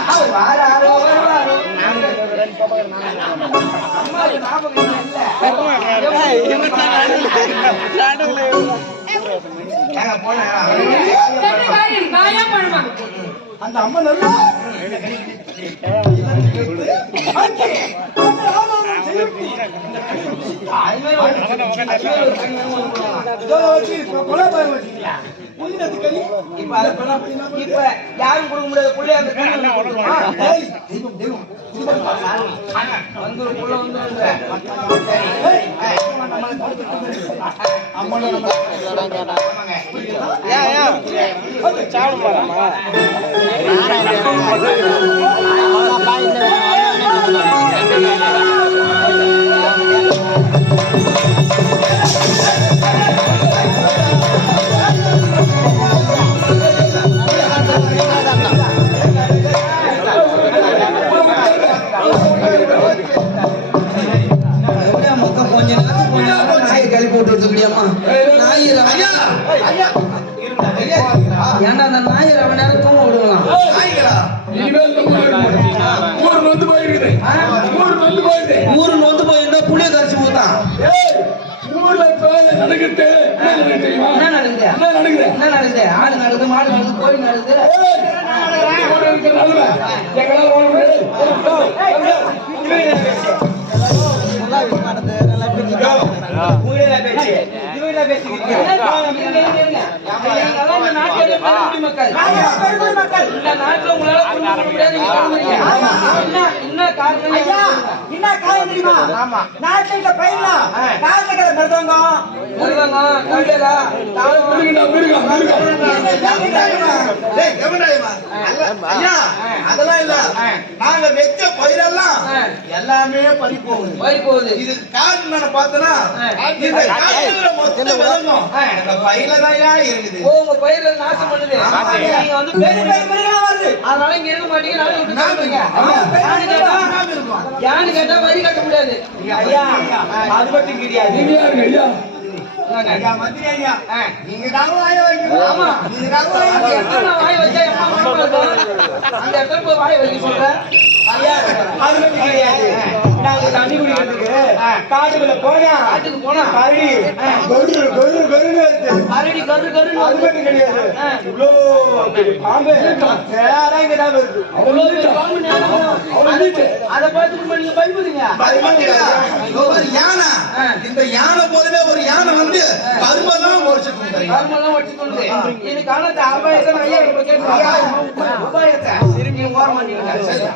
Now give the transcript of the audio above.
அந்த அம்மன் கொலை பாய் வச்சுக்கியா இப்ப யாரும் கொடுக்க முடியாத ஏன்டா அந்த நாயை அவன் நேரம் தூங்க விடுவான் இனிமேல் ஊர் நொந்து போயிருக்குது ஊர் நொந்து போயிருது ஊரு நொந்து போயிருந்தா புளிய கரைச்சி ஊத்தான் ஏய், ஊர்ல வேலை நடக்குது என்ன நடக்குது? என்ன நடக்குது என்ன நடக்குது என்ன நடக்குது ஆடு நடக்குது மாடு நடக்குது கோழி நடக்குது ஏய், எங்களால வாழ முடியாது. ஐயா. என்ன காயம் தெரியுமா? நாட்டுல மிருதங்கம் அதெல்லாம் இல்ல. நாங்க வெச்ச பயிரெல்லாம் எல்லாமே பறி போகுது. இதுக்கு காரணம் என்னன்னு பார்த்தனா இந்த காலத்துல மொத்த விலங்கும் இந்த பயில தான் இருக்குது. பெரிய பெரிய மிருகம் அதனால இங்க இருக்க மாட்டீங்க கேட்டா வரி கட்ட முடியாது. ஐயா அது மட்டும் கிடையாது நீங்க யாருங்க ஐயா? ஐயா மந்திரி ஐயா நீங்க தான் வாய வைக்கணும் ஆமா. நீங்க தான் வாய அந்த வைக்கணும் இடத்துல நான் வாயை வச்சா என் அம்மா மனசுல இருக்கும். அந்த இடத்துல போய் வாயை வைக்க சொல்றேன் ஐயா அது மட்டும் கிடையாது நாங்க தண்ணி குடிக்கிறதுக்கு காட்டுக்குள்ள போனா காட்டுக்கு போனா? கரடி. அரடி கரு அது கிடையாது. இவ்வளோ பாம்பு. வருது. பாம்பு நேரம். அது- பார்த்து நீங்க ஒரு யானை. இந்த யானை போலவே ஒரு யானை வந்து கருமெல்லாம் முடிச்சுட்டு இருந்தாரு. கருமெல்லாம் வச்சு கொண்டு இது காலத்து அபாயத்தை ஐயா இப்ப அபாயத்தை. ஓரமா நில்லுங்க.